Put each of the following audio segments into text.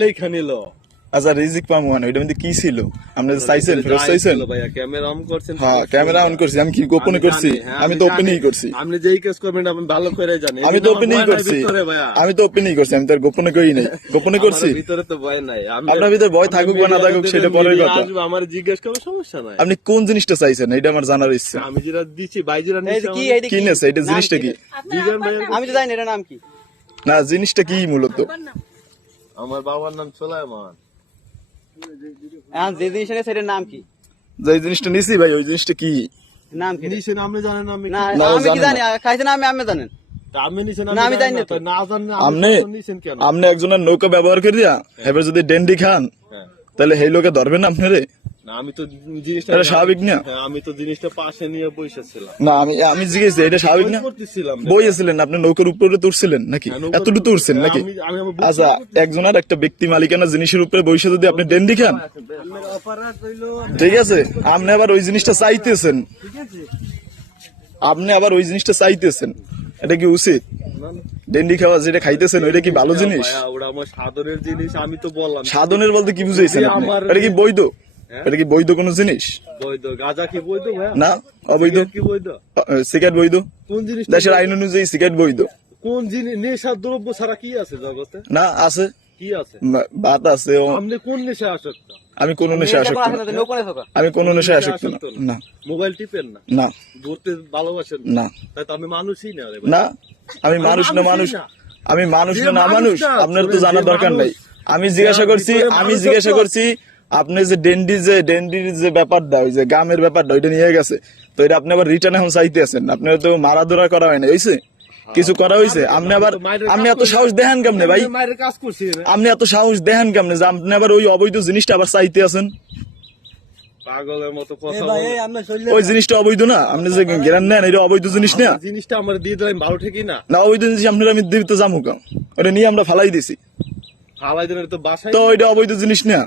লেখা নিল। আচ্ছা রিজিক পামু মানে ওইটা মধ্যে কি ছিল? আপনি যে চাইছেন ফেরত চাইছেন? ভাইয়া ক্যামেরা অন করছেন হ্যাঁ ক্যামেরা অন করছি আমি কি গোপনে করছি? হ্যাঁ, আমি তো। ওপেনই করছি। আপনি যেই কেস করবেন আমি ভালো করে জানি আমি তো ওপেনই আমার করছি। আমি তো ওপেনই করছি আমি তো আর গোপনে করি নাই। গোপনে করছি। ভিতরে তো ভয় নাই। আপনার ভিতরে ভয় থাকুক বা না থাকুক সেটা পরের কথা। আমার জিজ্ঞেস করবে সমস্যা নাই। আপনি কোন জিনিসটা চাইছেন? এটা আমার জানার ইচ্ছা। আমি যেটা দিচ্ছি ভাই যেটা এই কি এইটা কি কি? নেছে? এটা জিনিসটা কি? আমি তো জানি না এটার নাম কি। না জিনিসটা কি মূলত? আমার বাবার নাম সোলাইমান যে জিনিসটা নিয়ে সেটার নাম কি? যে জিনিসটা নিছি ভাই ওই জিনিসটা কি? নাম কি? নিছেন আপনি জানেন আমি না আমি কি জানে জানি খাইছে না আমি আমি জানেন আপনি নিছেন না, আমি জানি না জানি না জানেন আপনি আপনি নিছেন কেন? আপনি একজনের নৌকা ব্যবহার করে দিয়া এবার যদি ডেন্ডি খান হ্যাঁ। তাহলে সেই লোকে ধরবেন না আপনারে? না আমি তো জিনিসটা স্বাভাবিক না? হ্যাঁ, আমি তো জিনিসটা পাশে নিয়ে বসেছিলাম না আমি আমি জিজ্ঞেস এটা স্বাভাবিক না? করতেছিলাম বইয়েছিলেন আপনি নৌকার উপরে তুলছিলেন নাকি? হ্যাঁ, এতটুকু নাকি? আচ্ছা একজনের একটা ব্যক্তি মালিকানা জিনিসের উপরে বসে যদি আপনি ডেন্ডি খান। ঠিক আছে আপনি আবার ওই জিনিসটা চাইতেছেন। আপনি আবার ওই জিনিসটা চাইতেছেন। এটা কি উচিত। ডেন্ডি খাওয়া যেটা খাইতেছেন ওইটা কি ভালো জিনিস? ওটা আমার সাধনের জিনিস আমি তো বললাম। সাধনের বলতে কি বুঝাইছেন আমার- এটা কি বৈধ? হ্যাঁ? এটা কি বৈধ কোনো জিনিস? বৈধ। গাঁজা কি বৈধ না অবৈধ। সিগারেট কি বৈধ? সিগারেট বৈধ। কোন জিনিস দেশের আইন অনুযায়ী সিগারেট বৈধ। কোন জিনিস নেশার দ্রব্য ছাড়া কি আছে জগতে? না আছে। কি আছে? ভাত আছে আপনি কোন নেশা আসক্ত? আমি কোন নেশা আসক্ত না। আমি কোন নেশা আসক্ত না। না? মোবাইল টিপেন না? না। ঘুরতে ভালোবাসেন না? তাই তো আমি মানুষই না না আমি মানুষ না মানুষ। আমি মানুষ না মানুষ আপনার তো জানার দরকার নাই। আমি জিজ্ঞাসা করছি আমি জিজ্ঞাসা করছি আপনি যে ডেন্ডি যে ডেন্ডির যে ব্যাপারটা ওই যে গামের ব্যাপারটা ওইটা নিয়ে গেছে তো এটা আপনি আবার রিটার্ন এখন চাইতে আছেন আপনার তো মারা ধরা করা হয়। না হয়েছে কিছু করা হয়েছে আপনি আবার আপনি এত সাহস দেখান কেমনে ভাই? কাজ করছি আপনি এত সাহস দেখান কেমনে যে আপনি আবার ওই অবৈধ জিনিসটা আবার চাইতে আছেন পাগলের মতো কথা ওই জিনিসটা অবৈধ না? আপনি যে জ্ঞান নেন এটা অবৈধ জিনিস না? জিনিসটা আমার দিয়ে দিলাম ভালো ঠিকই না। না অবৈধ জিনিস আপনার আমি দিতে যাব কেন? ওটা নিয়ে আমরা ফালাই দিছি। ফালাই তো বাসায় তো ওইটা অবৈধ জিনিস না।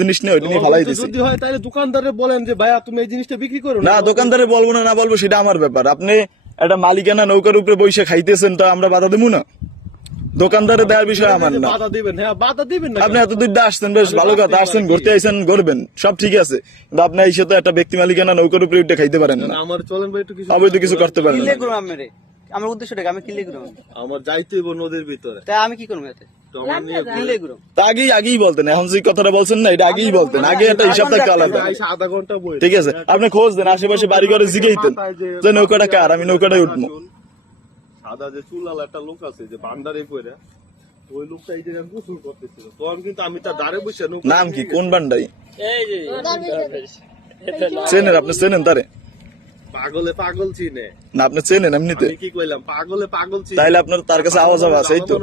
জিনিস নিয়ে ফালাই দিছি। যদি হয় তাহলে দোকানদারে বলেন যে ভাইয়া তুমি এই জিনিসটা বিক্রি করো না। দোকানদারে বলব না না বলব সেটা আমার ব্যাপার। আপনি একটা মালিকানা নৌকার উপরে বসে খাইতেছেন তো আমরা বাধা দেবো না। দোকানদারে দেওয়ার বিষয় আমার না। বাধা দিবেন হ্যাঁ বাধা দিবেন না আপনি এত দূর আসছেন বেশ ভালো কথা। আসছেন ঘুরতে আইছেন ঘুরবেন সব ঠিক আছে। কিন্তু আপনি এসে তো একটা ব্যক্তি মালিকানা নৌকার উপরে উঠে খাইতে পারেন না। আমার চলেন ভাই একটু কিছু অবৈধ কিছু করতে পারেন না। আমার উদ্দেশ্যটা আমি কিনলে করব আমার যাইতে নদীর ভিতরে। তাই আমি কি করব এতে? তো আমার নিয়ে কিনলে করব তা আগেই আগেই বলতেন এখন যে কথাটা বলছেন না এটা আগেই বলতেন। আগে একটা হিসাব আলাদা আইসা আধা ঘণ্টা বই ঠিক আছে আপনি খোঁজ দেন আশেপাশে বাড়ি ঘরে জিগেইতেন যে নৌকাটা কার আমি নৌকাটাই উঠবো। সাদা যে চুলাল একটা লোক আছে যে বান্দারে কইরা ওই লোকটা এই জায়গায় গোসল করতেছিল। তখন কিন্তু আমি তার দাঁড়ে বসে নাম কি? কোন বান্ডাই? চেনেন আপনি চেনেন তারে? পাগলে পাগল চিনে। না আপনি চেনেন এমনিতে। কি কইলাম পাগলে পাগল চিনে। তাইলে আপনার তার কাছে আওয়াজ আওয়াজ আছে তো।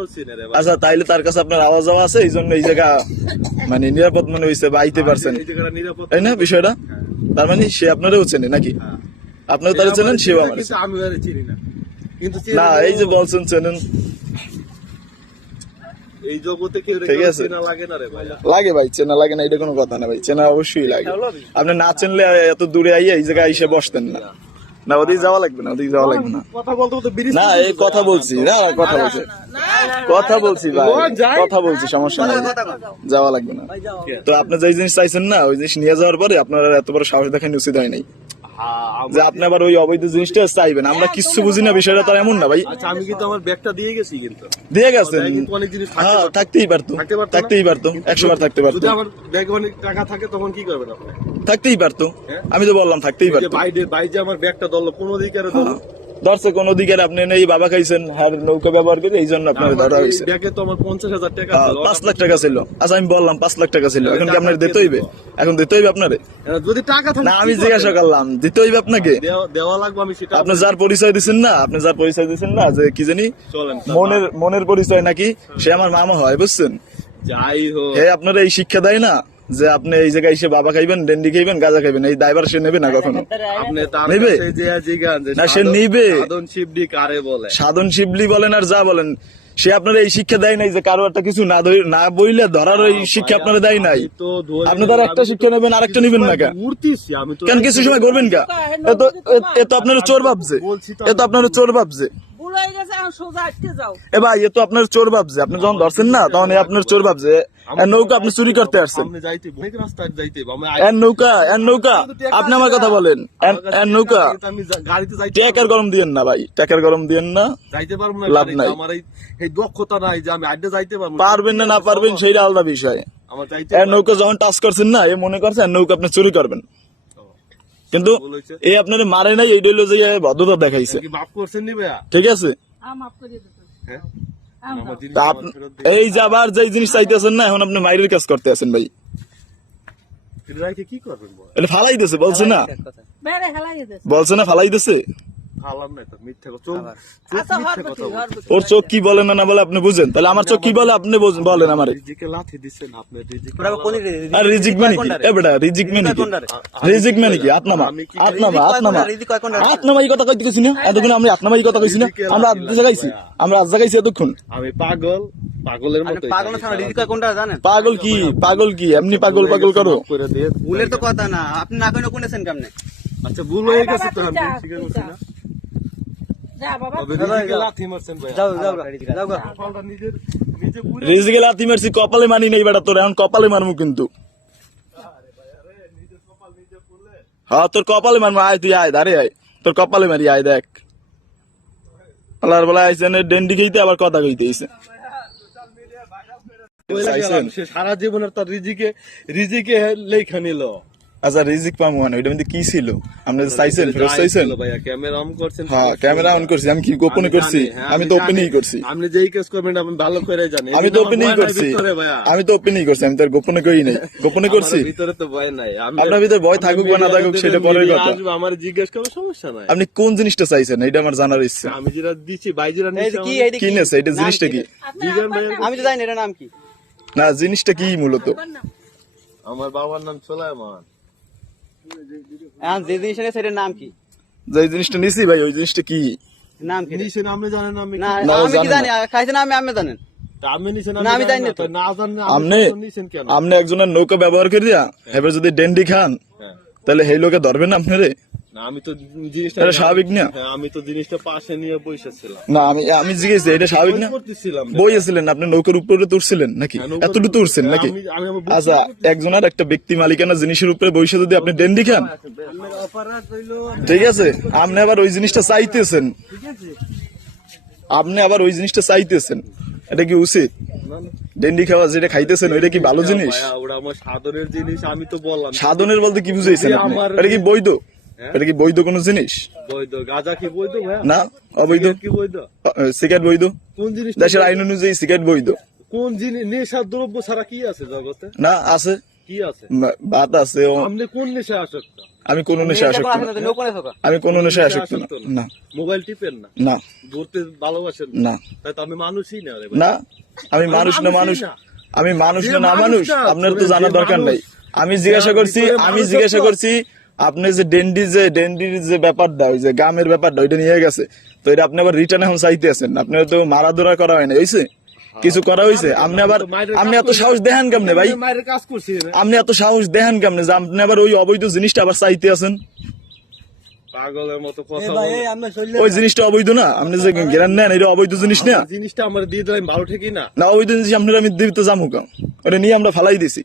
আচ্ছা তাইলে তার কাছে আপনার আওয়াজ আওয়াজ আছে এই জন্য এই জায়গা মানে নিরাপদ মনে হইছে বা আইতে পারছেন। এই তাই না বিষয়টা? তার মানে সে আপনারও চেনে নাকি? আপনারও আপনার তারা চেনেন সেও আমার কিন্তু আমি আর চিনি না। কিন্তু না এই যে বলছেন চেনেন। এই জগতে কেউ ঠিক আছে। লাগে না রে ভাই। লাগে ভাই চেনা লাগে না এটা কোনো কথা না ভাই চেনা অবশ্যই লাগে। আপনি না চেনলে এত দূরে আইয়া এই জায়গায় এসে বসতেন না। না ওদিকে যাওয়া লাগবে না ওদিকে যাওয়া লাগবে না। কথা বলতে বলতে না এই কথা বলছি না কথা বলছি। কথা বলছি ভাই কথা বলছি সমস্যা নাই। যাওয়া লাগবে না। তো আপনি যে জিনিস চাইছেন না ওই জিনিস নিয়ে যাওয়ার পরে আপনার এত বড় সাহস দেখানো উচিত হয় নাই। যে আপনি আবার ওই অবৈধ জিনিসটা চাইবেন। আমরা কিচ্ছু বুঝি না বিষয়টা তার এমন না ভাই। আচ্ছা আমি কিন্তু আমার ব্যাগটা দিয়ে গেছি কিন্তু। দিয়ে গেছেন? অনেক জিনিস হ্যাঁ থাকতেই পারতো। থাকতে পারতো থাকতেই পারতো। একশো বার থাকতে পারতো। যদি আমার ব্যাগে অনেক টাকা থাকে তখন কি করবেন আপনি? থাকতেই পারতো। হ্যাঁ? আমি তো বললাম থাকতেই পারতো। বাইরে বাইরে আমার ব্যাগটা দল কোনো দিকে আর ধরলো ধরছে কোন দিকে আপনি নেই বাবা খাইছেন নৌকা ব্যবহার করে এই জন্য আপনার ধরা হয়েছে। হ্যাঁ। পাঁচ লাখ টাকা ছিল। আচ্ছা আমি বললাম পাঁচ লাখ টাকা ছিল। এখন কি আপনার দিতে হইবে? এখন দিতে হইবে আপনারে? যদি টাকা না আমি জিজ্ঞাসা করলাম দিতে হইবে আপনাকে? দেওয়া- লাগবে আমি সেটা আপনি যার পরিচয় দিচ্ছেন না আপনি যার পরিচয় দিচ্ছেন না যে কি জানি মনের মনের পরিচয় নাকি সে আমার মামা হয় বুঝছেন? যাই হোক। হে আপনারা এই শিক্ষা দেয় না। যে আপনি এই জায়গায় এসে বাবা খাইবেন ডেন্ডি খাইবেন গাঁজা খাইবেন এই দায়বার সে নেবে না কখনো? নেবে? না, সে নিবে। সাধন কারে বলে? সাধন শিবলি বলেন আর যা বলেন সে আপনারা এই শিক্ষা দেয় নাই যে কারও একটা কিছু না ধরে- না বইলে ধরার ওই শিক্ষা আপনারা দেয় নাই। আপনি তার একটা শিক্ষা নেবেন আর একটা নেবেন না কেন? তো কেন কিছু সময় করবেন কা এ তো আপনার চোর ভাবছে। বলছি তো এ তো আপনার চোর ভাবছে। এ ভাই এ তো আপনার চোর ভাবছে। আপনি যখন ধরছেন না তখন আপনার চোর ভাবছে। এর নৌকা আপনি চুরি করতে আসছেন। এর নৌকা এর নৌকা। আপনি আমার কথা বলেন। এর- নৌকা ট্যাকার গরম দিয়েন না ভাই ট্যাকার গরম দিয়েন না। যাইতে পারব না লাভ নাই। আমার এই এই দক্ষতা নাই যে আমি আড্ডা যাইতে পারব পারবেন না না পারবেন সেইটা আলাদা বিষয়। এর নৌকা যখন টাচ করছেন না এ মনে করছে এর নৌকা আপনি চুরি করবেন। কিন্তু এই আপনার মারে নাই এইটা হইল যে ভদ্রতা দেখাইছে। ঠিক আছে? হ্যাঁ। এই যে আবার যে জিনিস চাইতেছেন না এখন আপনি মাইরের কাজ করতে আছেন ভাই। এটা ফালাই দিছে বলছে না। বলছে না ফালাই আচ্ছা ওর চোখ কি বলে না না বলে আপনি বুঝেন। তাহলে আমার চোখ কি বলে আপনি বলেন আমারে। রিজিকে লাথি দিচ্ছেন আপনি রিজিকে ওরা কোন রিজিক- আর রিজিক মানে কি? কোনটারে? এ বেটা রিজিক মানে কি? রিজিক মানে কি? আমি এই কথা কইতে কইছি না? এতক্ষণ আমরা আত্মামা এই কথা কইছি না? আমরা আজ জায়গাইছি আমরা আজ জায়গাইছি এতক্ষণ। আমি পাগল পাগলের মতো কোনটা জানেন? পাগল কি? পাগল কি? এমনি পাগল পাগল করো। ভুলের তো কথা না আপনি না কইনে কোনেছেন কেমনে? আচ্ছা ভুল হয়ে গেছে তো আমি স্বীকার করছি না। রিজিকে লাথি মারছেন ভাই যাও যাও গা, যাও গা। ফলটা নিজের নিজে পুরে রিজিকে লাথি মারছি কপালে মানি নেই বেটা তোর এখন কপালে মারমু কিন্তু। হ্যাঁ তোর কপালে মারমু আয় তুই আয় দাঁড়ে আয়। তোর কপালে মারি আয় দেখ। আল্লাহর বলা আইসেন ডেন্ডি গইতে আবার কথা কইতে আইছে। চাইছেন? সে সারা জীবনের তার রিজিকে রিজিকে লেখা নিল। আচ্ছা রিজিক পামু মানে ওইটা মধ্যে কি ছিল? আপনি চাইছেন ফেরত চাইছেন? ভাইয়া ক্যামেরা অন করছেন হ্যাঁ ক্যামেরা অন করছি আমি কি গোপনে করছি? হ্যাঁ, আমি তো। ওপেনই করছি। আপনি যেই কেস করবেন আমি ভালো করে জানি আমি তো ওপেনই করছি। আমি তো ওপেনই করছি আমি তো আর গোপনে করি নাই। গোপনে করছি। ভিতরে তো ভয় নাই। আপনার ভিতরে ভয় থাকুক বা না থাকুক সেটা পরের কথা। আমার জিজ্ঞেস করবে সমস্যা নাই। আপনি কোন জিনিসটা চাইছেন? এটা আমার জানার ইচ্ছা। আমি যেটা দিচ্ছি ভাই যেটা এই নিচ্ছে কি আমার- এইটা কি নেছে এটা জিনিসটা কি? আমি তো জানি না নাম কি। না জিনিসটা কি মূলত? আমার বাবার নাম সোলাইমান এখন যে জিনিসটা নিয়ে নাম কি? যে জিনিসটা নিছি ভাই ওই জিনিসটা কি? নাম কি? নিছেন আপনি জানেন আমি না না, আমি কি জানি খাইছে খাইছেন আমি আমি জানেন আমি নিছেন না, আমি জানি না তো। তো না জানেন আপনি আপনি নিছেন কেন? আপনি একজনের নৌকা ব্যবহার করিয়া এবার যদি ডেন্ডি খান হ্যাঁ। তাহলে সেই লোকে ধরবেন আপনি আপনারে? না আমি তো জিনিসটা এটা স্বাভাবিক না? হ্যাঁ আমি তো জিনিসটা পাশে নিয়ে বসেছিলাম। না আমি আমি জিজ্ঞেস এটা স্বাভাবিক না? করতেছিলাম। বই আপনি নৌকার উপরে তুলছিলেন নাকি? হ্যাঁ, এতটুকু তুলছেন নাকি? বুঝতে আচ্ছা একজনের একটা ব্যক্তি মালিকানা জিনিসের উপরে বসে যদি আপনি ডেন্ডি খান ঠিক আছে আপনি আবার ওই জিনিসটা চাইতেছেন। আপনি আবার ওই জিনিসটা চাইতেছেন। এটা কি উচিত। ডেন্ডি খাওয়া যেটা খাইতেছেন ওইটা কি ভালো জিনিস? সাধনের জিনিস আমি তো বললাম। সাধনের বলতে কি বুঝাইছেন আপনি? আমার- এটা কি বৈধ? হ্যাঁ? এটা কি বৈধ কোনো জিনিস? বৈধ। গাঁজা কি বৈধ না অবৈধ। সিগারেট কি বৈধ? সিগারেট বৈধ। কোন জিনিস দেশের আইন অনুযায়ী সিগারেট বৈধ। কোন জিনিস নেশার দ্রব্য ছাড়া কি আছে জগতে? না আছে। কি আছে? ভাত আছে আপনি কোন নেশা আসক্ত? আমি কোনো নেশা আসক্ত না। আমি কোনো নেশা আসক্ত না। মোবাইল টিপেন না? না। ঘুরতে ভালোবাসেন না? তাই তো আমি মানুষই না রে না আমি মানুষ না মানুষ আমি মানুষ না মানুষ আপনার তো জানার দরকার নাই। আমি জিজ্ঞাসা করছি আমি জিজ্ঞাসা করছি আপনি যে ডেন্ডি যে ডেন্ডির যে ব্যাপারটা ওই যে গামের ব্যাপারটা ওইটা নিয়ে গেছে। তো এটা আপনি আবার রিটার্ন এখন চাইতে আছেন। আপনার তো মারা ধরা করা হয় না হয়েছে কিছু করা হয়েছে আপনি আবার আপনি এত সাহস দেখান কেমনে ভাই? আমি। আপনি এত সাহস দেখান কেমনে যে আপনি আবার ওই অবৈধ জিনিসটা আবার চাইতে আছেন? পাগলের মতো কথা ওই জিনিসটা অবৈধ না? আপনি যে জ্ঞান নেন এটা অবৈধ জিনিস না? জিনিসটা আমার দিয়ে দিলে ভালো ঠিকই না। না অবৈধ জিনিস আপনার আমি দিতে যাব ওটা নিয়ে আমরা ফালাই দিছি।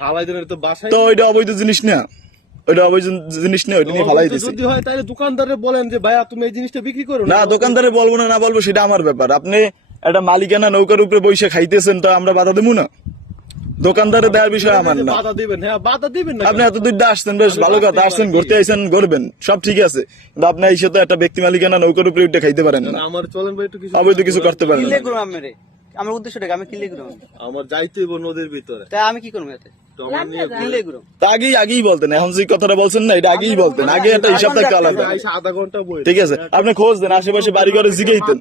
ফালাই তো বাসায় তো ওইটা অবৈধ জিনিস না। ওইটা অবৈধ জিনিস না ওইটা নিয়ে ফালাই দিছি। যদি হয় তাহলে দোকানদারে বলেন যে ভাইয়া তুমি এই জিনিসটা বিক্রি করো না? দোকানদারে বলব না না বলব সেটা আমার ব্যাপার। আপনি একটা মালিকানা নৌকার উপরে বসে খাইতেছেন তো আমরা বাধা দেবো না। দোকানদারে দেওয়ার বিষয় আমার না বাধা দিবেন। হ্যাঁ বাধা দিবেন না আপনি এত আসছেন বেশ ভালো কথা। আসছেন ঘুরতে আইসেন ঘুরবেন। সব ঠিক আছে। কিন্তু আপনি এই সাথে একটা ব্যক্তি মালিকানা নৌকার উপরে উঠে খাইতে পারেন না। আমার চলেন ভাই একটু কিছু অবৈধ কিছু করতে পারেন না। আমার উদ্দেশ্যটা আমি কিনলে করুন আমার যাইতে হইব নদীর ভিতরে। তাই আমি কি করব এতে? তো আমার নিয়ে কিনলে করুম তা আগেই আগেই বলতেন এখন যে কথাটা বলছেন না এটা আগেই বলতেন। আগে একটা হিসাব থাকতে আলাদা আইসা আধা ঘণ্টা বই। ঠিক আছে আপনি খোঁজ দেন আশেপাশে বাড়ি ঘরে জিগেইতেন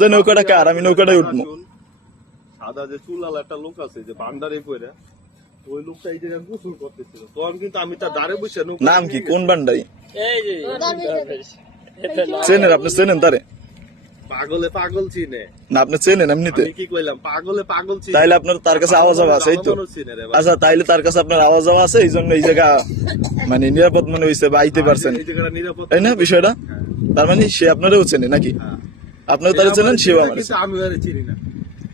যে নৌকাটা কার আমি নৌকাটায় উঠবো। সাদা যে চুলাল একটা লোক আছে যে বান্দারে কইরা ওই লোকটা এই যে গোসল করতেছিল। তখন কিন্তু আমি তার দাঁড়ে বসে নাম কি? কোন বান্ডাই চেনেন আপনি চেনেন তারে? পাগলে পাগল চিনে। না আপনি চেনেন এমনিতে। কি কইলাম পাগলে পাগল চিনে। তাইলে আপনার তার কাছে আওয়াজ আছে এই তো। আচ্ছা তাইলে তার কাছে আপনার আওয়াজ আছে এই জন্য এই জায়গা মানে নিরাপদ মনে হইছে বা আইতে পারছেন। এই তাই না বিষয়টা? তার মানে সে আপনারও চেনে নাকি? হ্যাঁ। আপনিও তারা চেনেন সেও আমার আমি আর চিনি না।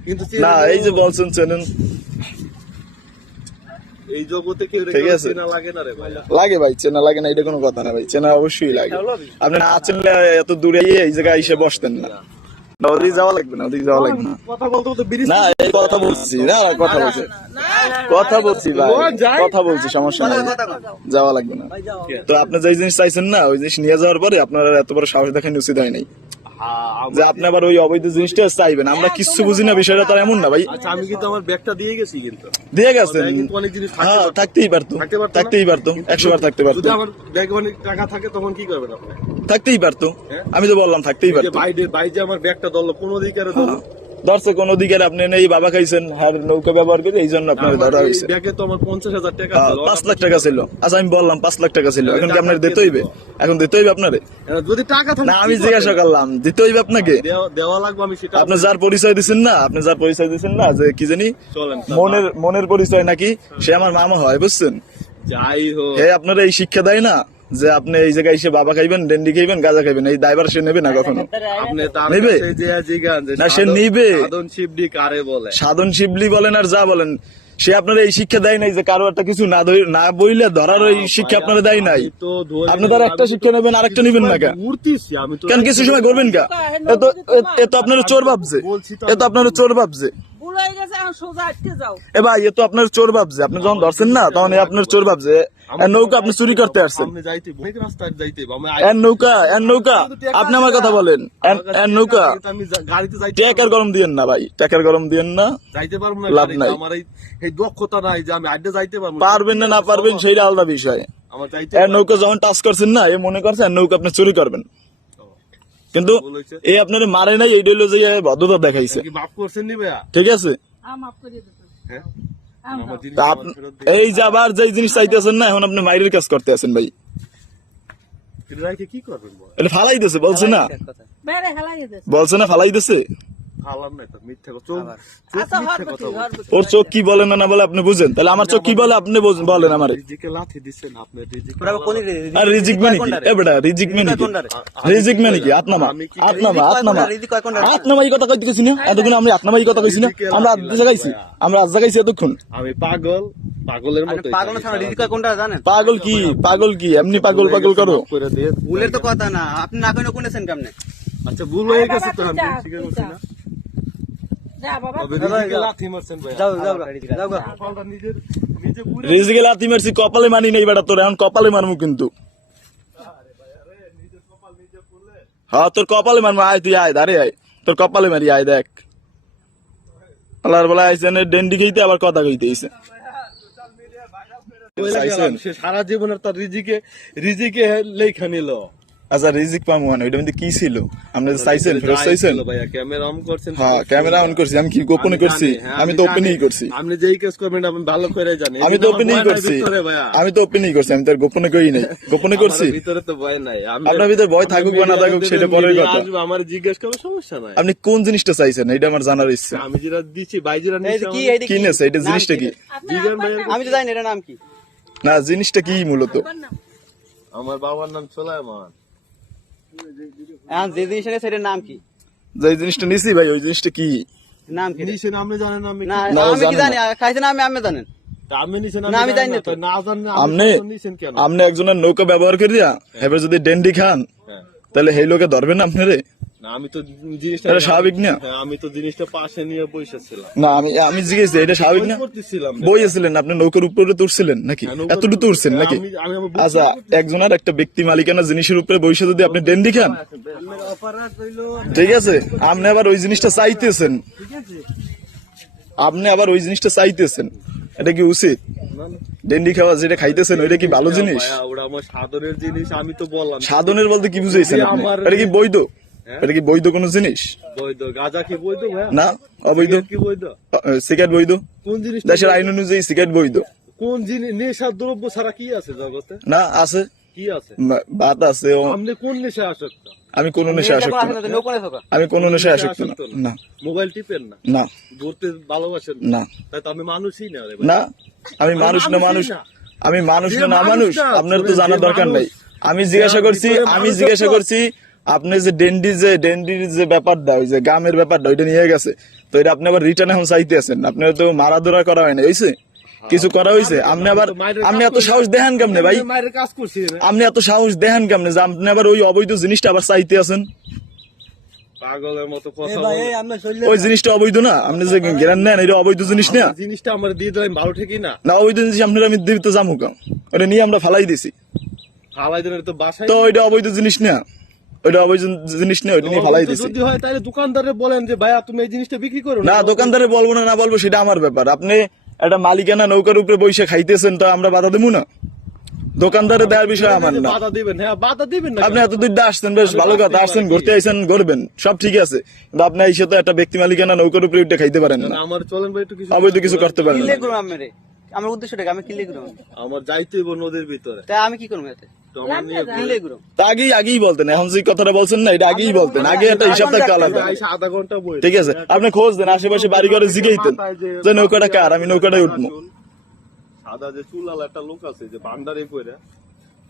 কিন্তু না এই যে বলছেন চেনেন। এই জগতে কেউ ঠিক আছে। লাগে না রে ভাই? লাগে ভাই চেনা লাগে না এটা কোনো কথা না ভাই। চেনা অবশ্যই লাগে। আপনি না চেনলে এত দূরে এই জায়গায় এসে বসতেন না। ওদিকে যাওয়া লাগবে না ওদিকে যাওয়া লাগবে না। না এই কথা বলছি না কথা বলছি। কথা বলছি ভাই কথা বলছি সমস্যা নাই। যাওয়া লাগবে না। তো আপনি যে জিনিস চাইছেন না ওই জিনিস নিয়ে যাওয়ার পরে আপনার এত বড় সাহস দেখান উচিত হয় নাই। যে আপনি আবার ওই অবৈধ জিনিসটা চাইবেন আমরা কিচ্ছু বুঝি না বিষয়টা তো এমন না ভাই। আচ্ছা আমি কিন্তু আমার ব্যাগটা দিয়ে গেছি কিন্তু। দিয়ে গেছেন? অনেক জিনিস হ্যাঁ থাকতেই পারতো। থাকতে পারতো থাকতেই পারতো। একশো বার থাকতে পারতো। যদি আমার ব্যাগে অনেক টাকা থাকে তখন কি করবেন আপনি? থাকতেই পারতো। হ্যাঁ? আমি তো বললাম থাকতেই পারতো। বাইরে বাইরে আমার ব্যাগটা দল কোনো দিকে আর ধরছে কোন দিকের আপনি নেই বাবা খাইছেন হ্যাঁ নৌকা ব্যবহার করে এই জন্য আপনার ধরা হয়েছে হ্যাঁ, পাঁচ লাখ টাকা ছিল। আচ্ছা আমি বললাম পাঁচ লাখ টাকা ছিল। এখন কি আপনার দিতে হইবে? এখন দিতে হইবে আপনারে? যদি টাকা থাকে না আমি জিজ্ঞাসা করলাম দিতে হইবে আপনাকে? দেওয়া- লাগবে আমি সেটা আপনি যার পরিচয় দিছেন না আপনি যার পরিচয় দিচ্ছেন না যে কি জানি মনের মনের পরিচয় নাকি সে আমার মামা হয় বুঝছেন? যাই হোক। হে আপনারা এই শিক্ষা দেয় না? যে আপনি এই জায়গায় এসে বাবা খাইবেন ডেন্ডি খাইবেন গাঁজা খাইবেন এই দায়বার সে নেবে না কখনো? আপনি তার নিবে? না, সে নিবে। সাধন শিবডি কারে বলে? সাধন শিবলি বলেন আর যা বলেন সে আপনারা এই শিক্ষা দেয় নাই যে কারও একটা কিছু না ধরে- না বইলে ধরার ওই শিক্ষা আপনারা দেয় নাই। আপনি তার একটা শিক্ষা নেবেন আরেকটা নিবেন না কেন? উড়তিছি আমি তো কেন কিছু সময় করবেন কা এ তো আপনার চোর ভাবছে। বলছি তো এ তো আপনার চোর ভাবছে। বুলাই গেছে এখন সোজা আটকে যাও। এ ভাই এ তো আপনার চোর ভাবছে। আপনি যখন ধরছেন না তখন আপনার চোর ভাবছে। এর নৌকা আপনি চুরি করতে আসছেন। এর নৌকা এর নৌকা আপনি আমার কথা বলেন। এর- নৌকা ট্যাকার গরম দিয়েন না ভাই ট্যাকার গরম দিয়েন না। যাইতে পারব না লাভ নাই। আমার এই- এই দক্ষতা নাই যে আমি আড্ডে যাইতে পারব পারবেন না না পারবেন সেইটা আলাদা বিষয়। এর নৌকা যখন টাচ করছেন না এ মনে করছে এর নৌকা আপনি চুরি করবেন। কিন্তু এই আপনার মারে নাই এইটা ডেলো যে ভদ্রতা দেখাইছে। কি মাফ করছেন নি ভাইয়া? ঠিক আছে? হ্যাঁ? এই যে আবার যে জিনিস চাইতেছেন না এখন আপনি মাইরের কাজ করতে আছেন ভাই। এটা কি করবেন ফালাই দিছে বলছে না। বলছে না ফালাই দিছে? আচ্ছা ওর চোখ কি বলে না না বলে আপনি বুঝেন। তাহলে আমার চোখ কি বলে? আপনি বলেন আমারে। রিজিকে লাথি দিচ্ছেন আপনি রিজিকে ওরা কোন আর রিজিক মানে কি? এ বেটা রিজিক মানে কি? রিজিক মানে কি? আত্মামা আত্মামা আত্মামা। রিজিক আত্মামা এই কথা কইতে গেছি না এতক্ষণ আমরা আত্মামা এই কথা কইছি না? আমরা আজ জায়গাইছি আমরা আজ জায়গাইছি এতক্ষণ। আমি পাগল পাগলের মতো পাগল না রিজিক কোনটা জানেন? পাগল কি? পাগল কি? এমনি পাগল পাগল করো। ভুলের তো কথা না। আপনি না কইনো কোনেছেন কেমনে? আচ্ছা ভুল হয়ে গেছে তো আমি করছি যা। না রিজিকে লাথি মারছি কপালে মানি নেই বেটা তোর এখন কপালে মারমু কিন্তু। হ্যাঁ তোর কপালে মারমু আয় তুই আয় দাঁড়ে আয়। তোর কপালে মারি আয় দেখ। আল্লাহর বলা আইসেন ডেন্ডি খাইতে আবার কথা কইতে আইছে। কইলা গেলাম, সারা জীবনের তার রিজিকে রিজিকে লেখা নিল। আচ্ছা রিজিক পামু মানে ওইটা মধ্যে কি ছিল? আপনি চাইছেন ফেরত চাইছেন? ভাইয়া ক্যামেরা অন করছেন হ্যাঁ ক্যামেরা অন করছি আমি কি গোপনে করছি? হ্যাঁ, আমি তো। ওপেনই করছি। আপনি যেই কেস করবেন ভালো করে জানি আমি তো ওপেনই করছি। আমি তো ওপেনই করছি আমি তো গোপনে করি নাই। গোপনে করছি। ভিতরে তো ভয় নাই। আপনার ভিতরে ভয় থাকুক বা না থাকুক সেটা পরের কথা। আমার জিজ্ঞেস করবে সমস্যা নাই। আপনি কোন জিনিসটা চাইছেন? এটা আমার জানার ইচ্ছা। আমি যেটা দিচ্ছি ভাই যেটা কি নেছে এটা জিনিসটা কি? আমি তো জানি না এটা নাম কি? না জিনিসটা কি মূলত? আমার বাবার নাম সোলাইমান এখন যে জিনিসটা সেটার নাম কি? যে জিনিসটা নিছি ভাই ওই জিনিসটা কি? নাম কি নিছেন আপনি জানেন আমি না আমি কি জানি খাইছে খাইছেন আমি আমি জানেন আমি নিছেন না, আমি জানি না তো। তো না জানেন আপনি আপনি নিছেন কেন? আপনি একজনের নৌকা ব্যবহার করিয়া হেবে যদি ডেন্ডি খান হ্যাঁ। তাহলে সেই লোকে ধরবেন আপনি আপনারে? না আমি তো জিনিসটা এটা স্বাভাবিক না? হ্যাঁ আমি তো জিনিসটা পাশে নিয়ে বসেছিলাম। না আমি আমি জিজ্ঞেস এটা স্বাভাবিক না? করতেছিলাম বইয়েছিলেন আপনি নৌকার উপরে তুলছিলেন নাকি? হ্যাঁ, এতটুকু তুলছেন নাকি? বুঝতে আচ্ছা একজনের একটা ব্যক্তি মালিকানা জিনিসের উপরে বসে যদি আপনি ডেন্ডি খান। ঠিক আছে আপনি আবার ওই জিনিসটা চাইতেছেন। আপনি আবার ওই জিনিসটা চাইতেছেন। এটা কি উচিত। ডেন্ডি খাওয়া যেটা খাইতেছেন ওইটা কি ভালো জিনিস? সাধনের জিনিস আমি তো বললাম। সাধনের বলতে কি বুঝাইছেন এটা কি বৈধ? হ্যাঁ? এটা কি বৈধ কোনো জিনিস? বৈধ। গাঁজা কি বৈধ না অবৈধ। সিগারেট কি বৈধ? সিগারেট বৈধ। কোন জিনিস দেশের আইন অনুযায়ী সিগারেট বৈধ। কোন জিনিস নেশার দ্রব্য ছাড়া কি আছে জগতে? না আছে। কি আছে? ভাত আছে আপনি কোন নেশা আসক্ত? আমি কোন নেশা আসক্ত না। আমি কোন নেশা আসক্ত না। মোবাইল টিপেন না? না। ঘুরতে ভালোবাসেন না? তাই তো আমি মানুষই না না আমি মানুষ না মানুষ আমি মানুষ না না মানুষ আপনার তো জানার দরকার নাই। আমি জিজ্ঞাসা করছি আমি জিজ্ঞাসা করছি আপনি যে ডেন্ডি যে ডেন্ডির যে ব্যাপারটা ওই যে গামের ব্যাপারটা ওইটা নিয়ে গেছে তো এটা আপনি আবার রিটার্ন এখন চাইতে আছেন। আপনার তো মারাধরা করা হয় না হয়েছে কিছু করা হয়েছে আপনি আবার আপনি এত সাহস দেখান কেমনে ভাই? কাজ করছি আপনি এত সাহস দেখান কেমনে যে আপনি আবার ওই অবৈধ জিনিসটা আবার চাইতে আছেন? পাগলের মতো কথা ওই জিনিসটা অবৈধ না? আপনি যে জ্ঞান নেন এটা অবৈধ জিনিস না। জিনিসটা আমার দিয়ে দিলাম ভালো ঠিকই না। না অবৈধ জিনিস আপনার আমি দিতে যাব কেন? ওটা নিয়ে আমরা ফালাই দিছি। ফালাই তো বাসায় তো ওইটা অবৈধ জিনিস না। ওইটা অবৈধ জিনিস না ওইটা নিয়ে ফালাই দিছি। যদি হয় তাহলে দোকানদারে বলেন যে ভাইয়া তুমি এই জিনিসটা বিক্রি করো না। দোকানদারে বলব না না বলব সেটা আমার ব্যাপার। আপনি একটা মালিকানা নৌকার উপরে বসে খাইতেছেন তো আমরা বাধা দেবো না। দোকানদারে দেওয়ার বিষয় আমার না। বাধা দিবেন হ্যাঁ বাধা দিবেন না আপনি এত দূর আসছেন বেশ ভালো কথা আসছেন ঘুরতে আইছেন ঘুরবেন সব ঠিক আছে। কিন্তু আপনি এসে তো একটা ব্যক্তি মালিকানা নৌকার উপরে উঠে খাইতে পারেন না আমার চলেন ভাই একটু কিছু অবৈধ কিছু করতে পারেন না। আমি আমার উদ্দেশ্যটা কি? আমি কিলে করব আমার যাইতে নদীর ভিতরে। আমি কি করব এতে? আগেই আগেই বলতেন এখন যে কথাটা বলছেন না এটা আগেই বলতেন আগে একটা হিসাব থাকতে আলাদা ঠিক আছে আপনি খোঁজ দেন আশেপাশে বাড়ি ঘরে জিগেইতেন যে নৌকাটা কার আমি নৌকাটায় উঠবো। সাদা যে চুলাল একটা লোক আছে যে বান্দারে কইরা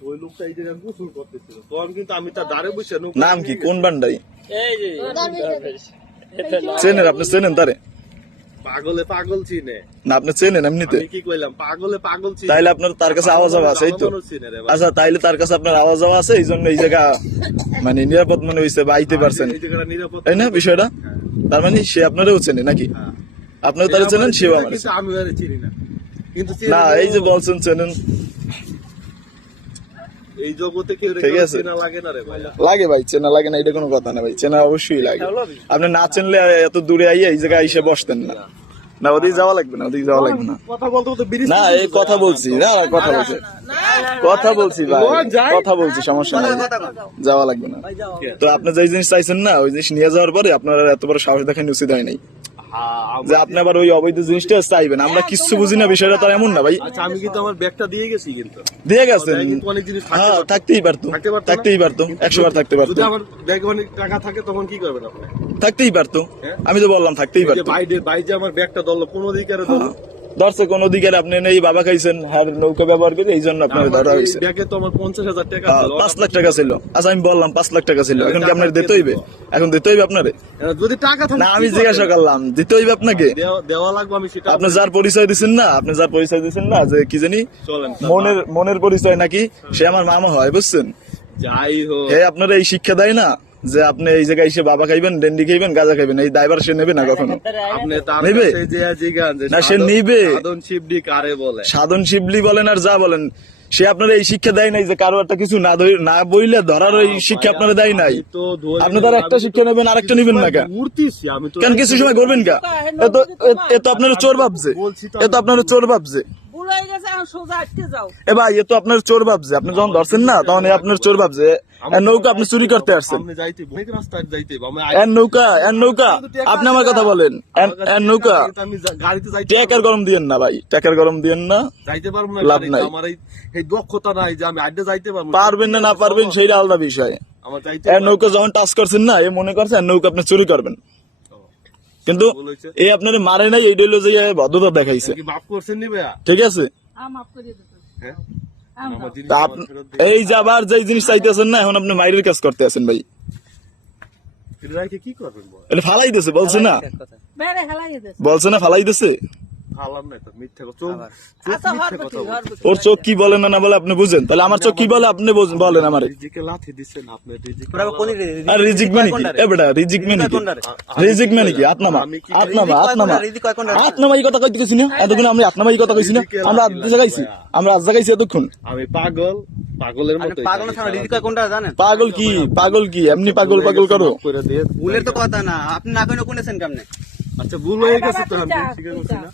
ওই লোকটা এই জায়গায় গোসল করতেছিল। তখন কিন্তু আমি তার দাঁড়ে বসে নাম কি? কোন বান্ডাই চেনেন আপনি চেনেন তারে? পাগলে পাগল চিনে। না আপনি চেনেন এমনিতে। আমি কি কইলাম পাগলে পাগল চিনে। তাইলে আপনার তার কাছে আওয়াজ আছে এই তো। আচ্ছা তাইলে তার কাছে আপনার আওয়াজ আছে এই জন্য এই জায়গা মানে নিরাপদ মনে হইছে বা আইতে পারছেন। এই তাই না বিষয়টা? তার মানে সে আপনারও চেনে নাকি? হ্যাঁ। আপনিও তারা চেনেন সেও আমার আমি আর চিনি না। কিন্তু না এই যে বলছেন চেনেন। এই জগতে কেউ ঠিক আছে। চেনা লাগে না রে ভাই। লাগে ভাই চেনা লাগে না এটা কোনো কথা না ভাই চেনা অবশ্যই লাগে। আপনি না চেনলে এত দূরে আইয়া এই জায়গায় এসে বসতেন না। না ওদিকে যাওয়া লাগবে না ওদিকে যাওয়া লাগবে না। কথা বলতে বলতে বিরিশ না এই কথা বলছি না কথা বলছি। কথা বলছি ভাই কথা বলছি সমস্যা নাই। যাওয়া লাগবে না। তো আপনি যে জিনিস চাইছেন না ওই জিনিস নিয়ে যাওয়ার পরে আপনার এত বড় সাহস দেখানো উচিত হয় নাই। যে আপনি আবার ওই অবৈধ জিনিসটা চাইবেন। আমরা কিচ্ছু বুঝি না বিষয়টা তো এমন না ভাই। আচ্ছা আমি কিন্তু আমার ব্যাগটা দিয়ে গেছি কিন্তু। দিয়ে গেছেন? অনেক জিনিস হ্যাঁ থাকতেই পারতো। থাকতে পারতো থাকতেই পারতো। একশো বার থাকতে পারতো। যদি আমার ব্যাগে অনেক টাকা থাকে তখন কি করবেন আপনি? থাকতেই পারতো। হ্যাঁ? আমি তো বললাম থাকতেই পারতো। ভাই যে আমার ব্যাগটা ধরলো কোন অধিকারে ধরলো ধরছে কোন অধিকার আপনি নেই বাবা খাইছেন হ্যাঁ নৌকা ব্যবহার করে এই জন্য আপনার ধরা হয়েছে ব্যাগে তো আমার পঞ্চাশ হাজার টাকা হ্যাঁ, পাঁচ লাখ টাকা ছিল। আচ্ছা আমি বললাম পাঁচ লাখ টাকা ছিল। এখন কি আপনার দিতে হইবে? এখন দিতে হইবে আপনারে? যদি টাকা থাকে না আমি জিজ্ঞাসা করলাম দিতে হইবে আপনাকে? দেওয়া- লাগবে আমি সেটা আপনি যার পরিচয় দিচ্ছেন না আপনি যার পরিচয় দিচ্ছেন না যে কি জানি মনের মনের পরিচয় নাকি সে আমার মামা হয় বুঝছেন? যাই হোক। হে আপনারা এই শিক্ষা দেয় না। যে আপনি এই জায়গায় এসে বাবা খাইবেন ডেন্ডি খাইবেন গাঁজা খাইবেন এই দায়বার সে নেবে না কখনো? আপনি তার নেবে? না, সে নিবে। সাধন শিবডি কারে বলে? সাধন শিবলি বলেন আর যা বলেন সে আপনারা এই শিক্ষা দেয় নাই যে কারও একটা কিছু না ধরে- না বইলে ধরার ওই শিক্ষা আপনারা দেয় নাই। আপনি তার একটা শিক্ষা নেবেন আরেকটা নেবেন না কেন? ঘুরতেছি আমি তো কেন কিছু সময় করবেন কা এ তো আপনার চোর ভাবছে। বলছি তো এ তো আপনার চোর ভাবছে। বুড়াই গেছে এখন সোজা আটকে যাও। এ ভাই এ তো আপনার চোর ভাবছে। আপনি যখন ধরছেন না তখন আপনার চোর ভাবছে। নৌকা আপনি চুরি করতে আসছেন। এর নৌকা এর নৌকা আপনি আমার কথা বলেন। এর- নৌকা ট্যাকের গরম দিয়েন না ভাই ট্যাকের গরম দিয়েন না। যাইতে পারব না লাভ নাই। আমার এই দক্ষতা নাই যে আমি আড্ডে যাইতে পারব পারবেন না না পারবেন সেইটা আলাদা বিষয়। এর নৌকা যখন টাচ করছেন না এ মনে করছে এর নৌকা আপনি চুরি করবেন। কিন্তু এই আপনার মারে নাই এইটা ডেলো যে ভদ্রতা দেখাইছে। ঠিক আছে? হ্যাঁ। এই যাবার যে জিনিস চাইতেছেন না এখন আপনি মাইরের কাজ করতে আছেন ভাই। ফিরে কি করবেন এটা ফালাই দিছে বলছে না? বলছে না ফালাই দিছে? তো মিথ্যা আচ্ছা ওর চোখ কি বলে না না বলে আপনি বুঝেন? তাহলে আমার চোখ কি বলে আপনি বলেন আমারে। রিজিকে লাথি দিচ্ছেন আপনি রিজিকে আর রিজিক মানে কি? এ বেটা রিজিক মানে কি? রিজিক মানে কি? আত্মামা আত্মামা আত্মামা আত্মামা এই কথা কইতে গেছি না এতক্ষণ আমরা আত্মামা এই কথা কইছি না? আমরা আজ জায়গাইছি আমরা আজ জায়গাইছি এতক্ষণ। আমি পাগল পাগলের মতো পাগল না রিজিক কোনটা জানেন? পাগল কি? পাগল কি? এমনি পাগল পাগল করো। ভুলের তো কথা না আপনি না কেন কোনেছেন কেমনে? আচ্ছা ভুল হয়ে গেছে তো আমি ঠিক আছে না।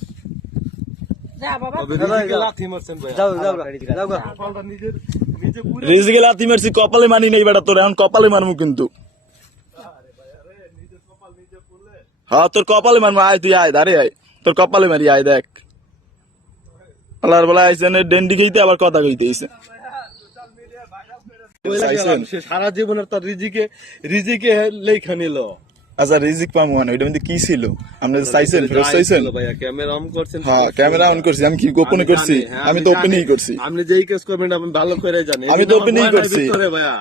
রিজিকে লাথি মারছেন ভাই যাও যাও যাও। গা। কপালটা নিজের নিজে পুরে রিজিকে লাথি মারছি কপালে মানি নেই বেটা তোর এখন কপালে মারমু কিন্তু। হ্যাঁ তোর কপালে মারমু আয় তুই আয় দাঁড়ে আয়। তোর কপালে মারি আয় দেখ। আল্লাহর বলা আইসেন ডেন্ডি খাইতে আবার কথা কইতে আইছে। সে সারা জীবনের তার রিজিকে রিজিকে লেখা নিল। আচ্ছা রিজিক পামু মানে ওইটা মধ্যে কি ছিল? আপনি চাইছেন ফেরত চাইছেন? ক্যামেরা অন করছেন হ্যাঁ ক্যামেরা অন করছি আমি কি গোপনে করছি? হ্যাঁ, আমি তো ওপেনই করছি। আপনি যেই কেস করবেন আমি ভালো করে জানি আমি তো ওপেনই করছি।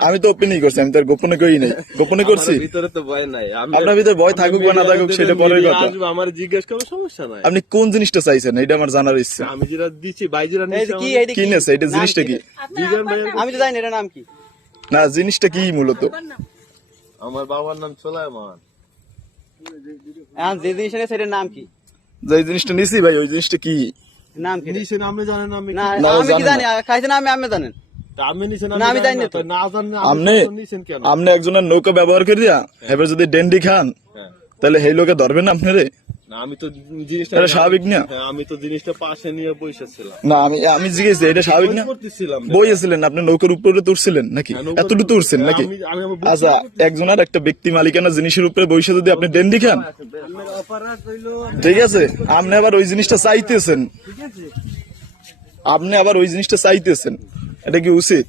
আমি তো ওপেনই করছি আমি তো আর গোপনে করি নাই। গোপনে করছি। ভিতরে তো ভয় নাই। আপনার ভিতরে ভয় থাকুক বা না থাকুক সেটা পরের কথা। আমার জিজ্ঞেস করবে সমস্যা নাই। আপনি কোন জিনিসটা চাইছেন? এটা আমার জানার ইচ্ছা। আমি যেটা দিচ্ছি ভাই যেটা এই নিচ্ছে কি এইটা কি নেছে এটা জিনিসটা কি? আপনি আমি তো জানি না নাম কি? না জিনিসটা কি মূলত? আমার বাবার নাম এখন যে জিনিসটা নিয়ে সেটার নাম কি? যে জিনিসটা নিছি ভাই ওই জিনিসটা কি? নাম কি? আপনি জানেন আমি না না, আমি কি জানি জানি খাইছে না আমি আমি জানেন আমি নিছেন না, আমি জানি না তো। তো। না জানেন আপনি আপনি নিছেন কেন? আপনি একজনের নৌকা ব্যবহার করিয়া এবার যদি ডেন্ডি খান। হ্যাঁ। তাহলে সেই লোকে ধরবেন আপনারে? না আমি তো জিনিসটা এটা স্বাভাবিক না? হ্যাঁ আমি তো জিনিসটা পাশে নিয়ে বসেছিলাম না আমি আমি জিজ্ঞেস এটা স্বাভাবিক না? করতেছিলাম। বইয়েছিলেন আপনি নৌকার উপরে তুলছিলেন নাকি? হ্যাঁ, এতটুকু তুলছেন নাকি? আচ্ছা একজনের একটা ব্যক্তি মালিকানা জিনিসের উপরে বসে যদি আপনি ডেন্ডি খান? ঠিক আছে আপনি আবার ওই জিনিসটা চাইতেছেন। আপনি আবার ওই জিনিসটা চাইতেছেন। এটা কি উচিত।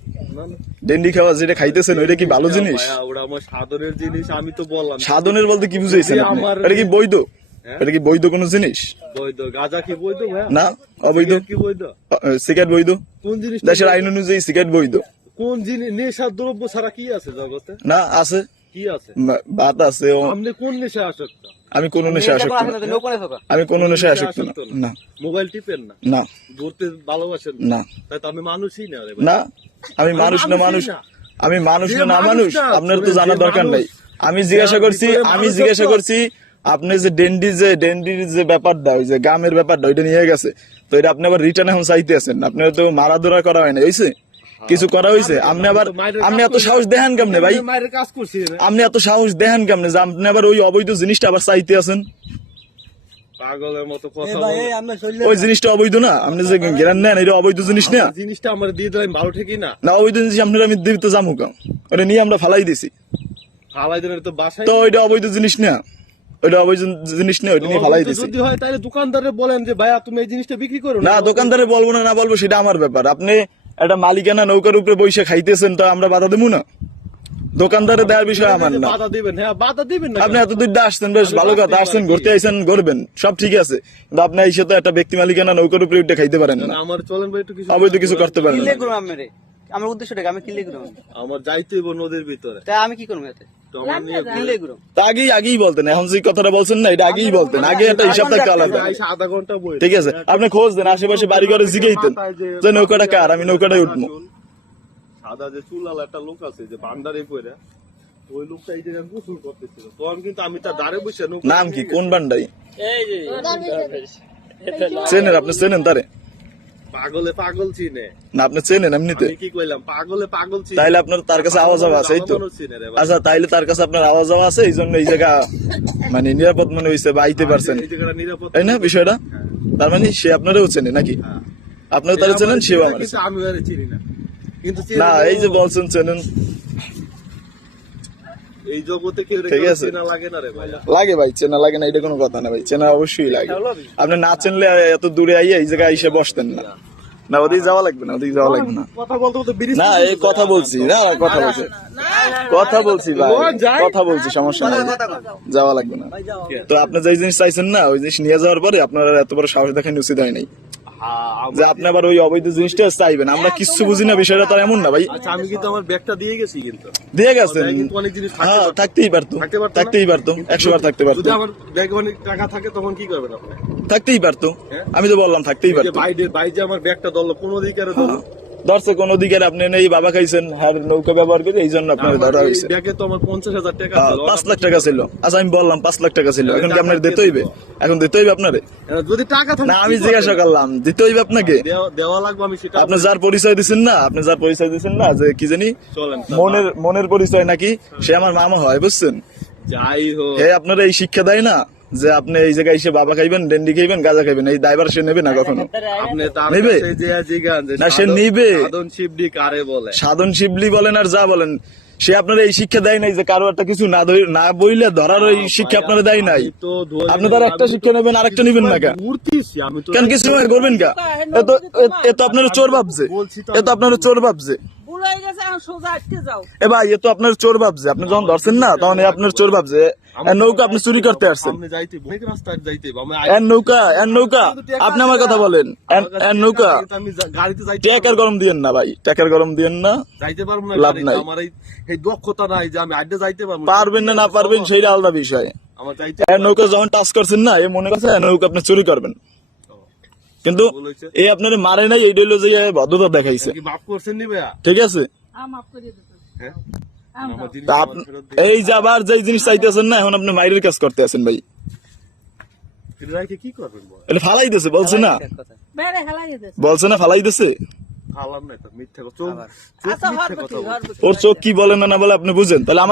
ডেন্ডি খাওয়া যেটা খাইতেছেন ওইটা কি ভালো জিনিস? আমার সাধনের জিনিস আমি তো বললাম। সাধনের বলতে কি বুঝাইছেন? আমার- এটা কি বৈধ? এটা কি বৈধ কোনো জিনিস? বৈধ। গাঁজা কি বৈধ না অবৈধ। কি বৈধ? সিগারেট বৈধ। কোন জিনিস দেশের আইন অনুযায়ী সিগারেট বৈধ। কোন জিনিস নেশার দ্রব্য ছাড়া কি আছে জগতে? না আছে। কি আছে? ভাত আছে আপনি কোন নেশা আসক্ত? আমি কোন নেশা আসক্ত আমি কোন নেশা আসক্ত না। মোবাইল টিপেন না? না। ঘুরতে ভালোবাসেন না? তাই তো আমি মানুষই না রে না আমি মানুষ না মানুষ আমি মানুষ না মানুষ আপনার তো জানার দরকার নাই। আমি জিজ্ঞাসা করছি আমি জিজ্ঞাসা করছি আপনি যে ডেন্ডি যে ডেন্ডির যে ব্যাপারটা ওই যে গ্রামের ব্যাপারটা ওইটা নিয়ে গেছে। তো এটা আপনি আবার রিটার্ন এখন চাইতে আছেন। আপনার তো মারা ধরা করা হয় না হয়েছে কিছু করা হয়েছে আপনি আবার আপনি এত সাহস দেখান কেমনে ভাই? কাজ করছি। আপনি এত সাহস দেখান কেমনে যে আপনি আবার ওই অবৈধ জিনিসটা আবার চাইতে আছেন? পাগলের মতো কথা ওই জিনিসটা অবৈধ না? আপনি যে জ্ঞান নেন এটা অবৈধ জিনিস না? জিনিসটা আমার দিয়ে দিলাম ভালো ঠিকই না। না অবৈধ জিনিস আপনার আমি দিতে যাব কেন? ওটা নিয়ে আমরা ফালাই দিছি। ফালাই তো বাসায় তো ওইটা অবৈধ জিনিস না। ওইটা অবৈধ জিনিস না ওইটা নিয়ে ফালাই দিছি। যদি হয় তাহলে দোকানদারে বলেন যে ভাইয়া তুমি এই জিনিসটা বিক্রি করো না। দোকানদারে বলব না না বলব সেটা আমার ব্যাপার। আপনি একটা মালিকানা নৌকার উপরে বসে খাইতেছেন তো আমরা বাধা দেবো না। দোকানদারে দেওয়ার বিষয় আমার না। বাধা দিবেন হ্যাঁ বাধা দিবেন আপনি এত দূর আসছেন বেশ ভালো কথা। আসছেন ঘুরতে করবেন সব ঠিক আছে। কিন্তু আপনি এসে তো একটা ব্যক্তি মালিকানা নৌকার উপরে উঠে খাইতে পারেন না। আমার চলেন ভাই একটু কিছু অবৈধ কিছু করতে পারেন না। আমার উদ্দেশ্যটা কি? আমি করব আমার যাইতে হইব নদীর ভিতরে। তাই আমি কি করব এতে? আগেই আগেই বলতেন এখন যে কথাটা বলছেন না এটা আগেই বলতেন আগে একটা হিসাব থাকতে আলাদা ঠিক আছে আপনি খোঁজ দেন আশেপাশে বাড়ি ঘরে জিগেইতেন যে নৌকাটা কার আমি নৌকাটাই উঠবো। সাদা যে চুলাল একটা লোক আছে যে বান্দারে কইরা ওই লোকটা এই যে গোসল করতেছিল। তখন কিন্তু আমি তার দাঁড়ে বসে নাম কি? কোন বান্ডাই? চেনেন আপনি চেনেন তারে? পাগলে পাগল চিনে। না আপনি চেনেন এমনিতে। কি কইলাম পাগলে পাগল চিনে। তাইলে আপনার তার কাছে আওয়াজ আছে এই তো। আচ্ছা তাইলে তার কাছে আপনার আওয়াজ আছে এই জন্য এই জায়গা মানে নিরাপদ মনে হইছে বা আইতে পারছেন। এই তাই না বিষয়টা? তার মানে সে আপনারও চেনে নাকি? আপনারও তারা চেনেন সেও আমার আমি আর চিনি না। কিন্তু না এই যে বলছেন চেনেন। এই জগতে কেউ ঠিক আছে। চেনা লাগে না রে ভাই? লাগে ভাই চেনা লাগে না এটা কোনো কথা না ভাই চেনা অবশ্যই লাগে। আপনি না চিনলে এত দূরে আইয়া এই জায়গায় এসে বসতেন না। না ওদিকে যাওয়া লাগবে না ওদিকে যাওয়া লাগবে না। কথা বলতে বলতে বিরিশ না এই কথা বলছি না কথা বলছি। কথা বলছি ভাই কথা বলছি সমস্যা নাই। যাওয়া লাগবে না। তো আপনি যে জিনিস চাইছেন না ওই জিনিস নিয়ে যাওয়ার পরে আপনার এত বড় সাহস দেখানো উচিত হয় নাই। যে আপনি আবার ওই অবৈধ জিনিসটা চাইবেন আমরা কিচ্ছু বুঝি না বিষয়টা তার এমন না ভাই। আচ্ছা আমি কিন্তু আমার ব্যাগটা দিয়ে গেছি কিন্তু। দিয়ে গেছেন? অনেক জিনিস হ্যাঁ থাকতেই পারতো থাকতে পারতো থাকতেই পারতো একশো বার থাকতে পারতো। যদি আমার ব্যাগে অনেক টাকা থাকে তখন কি করবেন আপনি? থাকতেই পারতো হ্যাঁ? আমি তো বললাম থাকতেই পারতো। ভাই ভাই যে আমার ব্যাগটা দল কোন অধিকারে ধরলো ধরছে কোন দিকের আপনি নেই বাবা খাইছেন হ্যাঁ নৌকা ব্যবহার করে এই জন্য আপনার ধরা হয়েছে হ্যাঁ, পাঁচ লাখ টাকা ছিল। আচ্ছা আমি বললাম পাঁচ লাখ টাকা ছিল। এখন কি আপনার দিতে হইবে? এখন দিতে হইবে আপনারে? যদি টাকা থাকে না আমি জিজ্ঞাসা করলাম দিতে হইবে আপনাকে? দেওয়া- লাগবে আমি সেটা আপনি যার পরিচয় দিচ্ছেন না আপনি যার পরিচয় দিচ্ছেন না যে কি জানি মনের মনের পরিচয় নাকি সে আমার মামা হয় বুঝছেন? যাই হোক। আপনারা এই শিক্ষা দেয় না। যে আপনি এই জায়গায় এসে বাবা খাইবেন ডেন্ডি খাইবেন গাজা খাইবেন এই ড্রাইভার সে নেবে না কখনো? নিবে? না, সে নিবে। সাধন শিবডি কারে বলে? সাধন শিবলি বলেন আর যা বলেন সে আপনারা এই শিক্ষা দেয় নাই যে কারও একটা কিছু না ধরে- না বইলে ধরার ওই শিক্ষা আপনারা দেয় নাই। আপনি তার একটা শিক্ষা নেবেন আরেকটা নেবেন না কেন? কিছু করবেন কা এ তো আপনার চোর ভাবছে। বলছি তো এ তো আপনার চোর ভাবছে। বুলাই গেছে এখন সোজা আটকে যাও। এ ভাই এ তো আপনার চোর ভাবছে। আপনি যখন ধরছেন না তখন আপনার চোর ভাবছে। এর নৌকা আপনি চুরি করতে আসছেন। এর নৌকা এর নৌকা। আপনি আমার কথা বলেন। এর- নৌকা। কিন্তু আমি যা- গাড়িতে যাইতে ট্যাকের গরম দিয়েন না ভাই ট্যাকের গরম দিয়েন না। যাইতে পারব না লাভ নাই। আমার এই- দক্ষতা নাই যে আমি আড্ডে যাইতে পারব পারবেন না না পারবেন সেইটা আলাদা বিষয়। আমার যাইতে নৌকা যখন টাচ করছেন না এ মনে করছে নৌকা আপনি চুরি করবেন। কিন্তু এই আপনার মারে নাই এইটা হইল যে ভদ্রতা দেখাইছে। কি মাফ করছেন নি ভাইয়া? ঠিক আছে? হ্যাঁ। এই যে আবার যে জিনিস চাইতেছেন না এখন আপনি মাইরের কাজ করতে আছেন ভাই। ফিরে রাখে কি করবেন বল এটা ফালাই দিছে বলছে না? বলছে না ফালাই দিছে আচ্ছা ওর চোখ কি বলে না না বলে আপনি বুঝেন তাহলে আমার